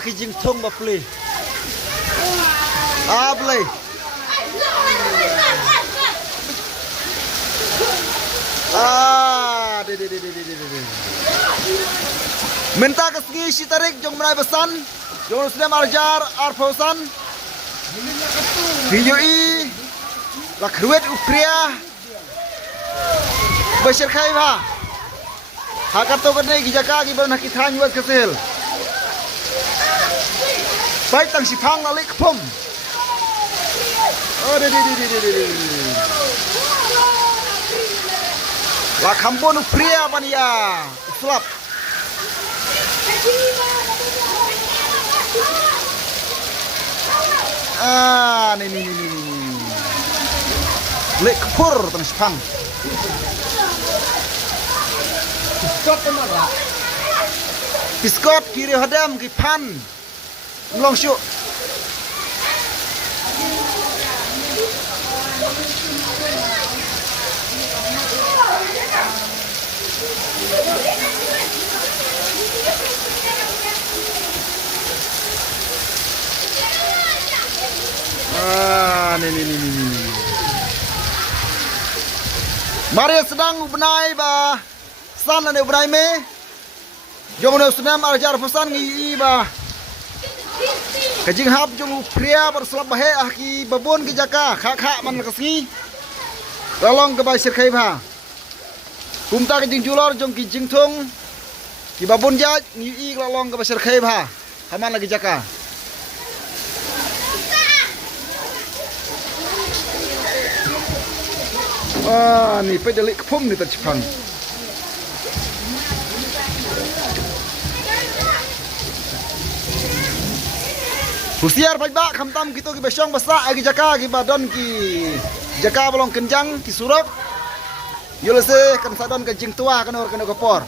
ki jing thong ba play play de minta kesgi si tarik jong menai besan jong sedem arjar arfosan video i la kruet upria Bashir khai ba hakat to kadne gi jaka gi ban hakit han was kesel bai tang si phang la lik phom de la khambon upria bania slap ni lek pur tang spang biskot kiri hadam ki pan long syu ni. Mari sedang ubnai ba san ane ubnai me jong ne sedam arjar pesan ngi ba kajing hap jong pria berselap bahe ki babon ki jaka kha man kasngi lalong ke basir khai ba kumta kajing julor jong ki jingthong ki babon ja ngi lalong ke basir khai ba haman lagi jaka ni pedelik kepom ni tercipang. Husiar pajba kamtam gitu ki besong basa agi jaka ki badon ki jaka bolong kenjang ki surok. Yolese kan sadon ke jing tua kan or kan kopor.